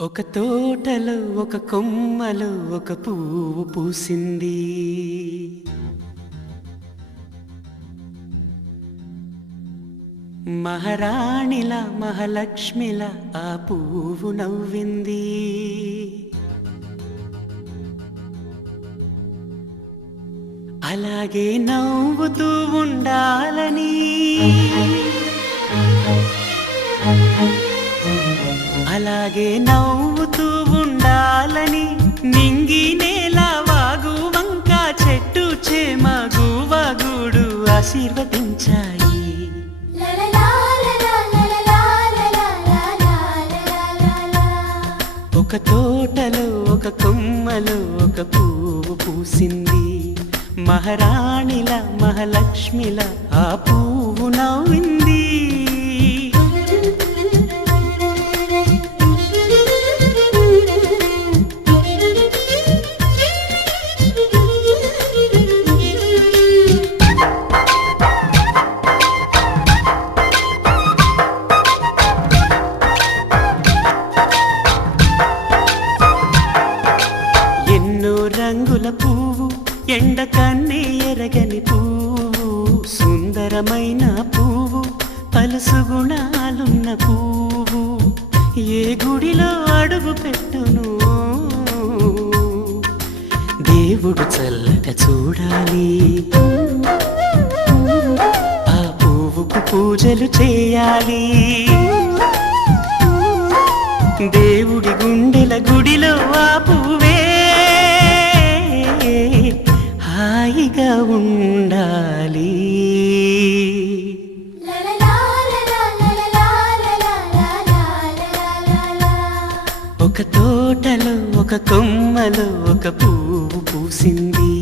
ఒక తోటలో ఒక కొమ్మలో ఒక పువ్వు పూసింది. మహారాణిలా మహాలక్ష్మిలా ఆ పువ్వు నవ్వింది. అలాగే నవ్వుతూ ఉండాలని, అలాగే నవ్వుతూ ఉండాలని నింగి నేల వాగు వంక చెట్టు చేమ గువగూడు ఆశీర్వదించాయి. ఒక తోటలో ఒక కొమ్మలో ఒక పువ్వు పూసింది. మహారాణిల మహాలక్ష్మిల ఆ పువ్వు నవ్వింది. రంగుల పువ్వు, ఎండ కన్నే ఎరగని పువ్వు, సుందరమైన పువ్వు, పలుసు గుణాలున్న పువ్వు, ఏ గుడిలో అడుగు పెట్టును దేవుడు చల్లగా చూడాలి. ఆ పువ్వుకు పూజలు చేయాలి. దేవుడి గుండెల గుడిలో ఆ పువ్వే హాయిగా ఉండాలి. ఒక తోటలో ఒక కొమ్మలో ఒక పువ్వు పూసింది.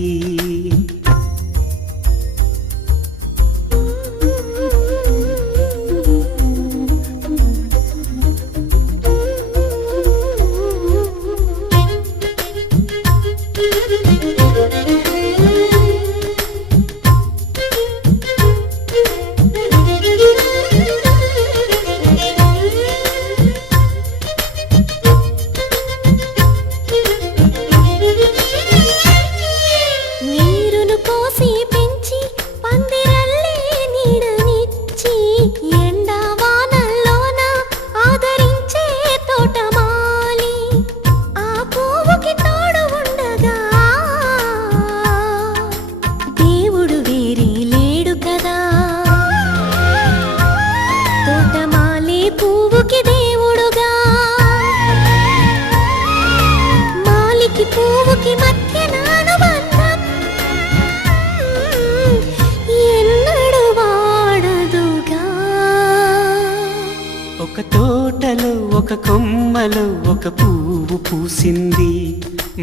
ఒక తోటలో ఒక కొమ్మలో ఒక పువ్వు పూసింది.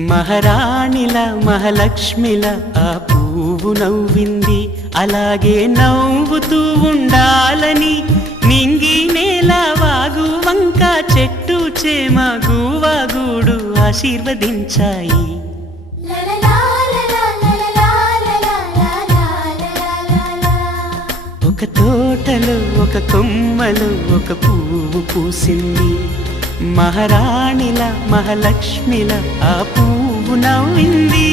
మహారాణిల మహాలక్ష్మిల ఆ పువ్వు నవ్వింది. అలాగే నవ్వుతూ ఉండాలని నింగి నేల వాగు వంక చెట్టు చేమ గువగూడు ఆశీర్వదించాయి. ఒక తోటలో ఒక కొమ్మలో ఒక పువ్వు పూసింది. మహారాణిల మహాలక్ష్మిల ఆ పువ్వు నవ్వింది.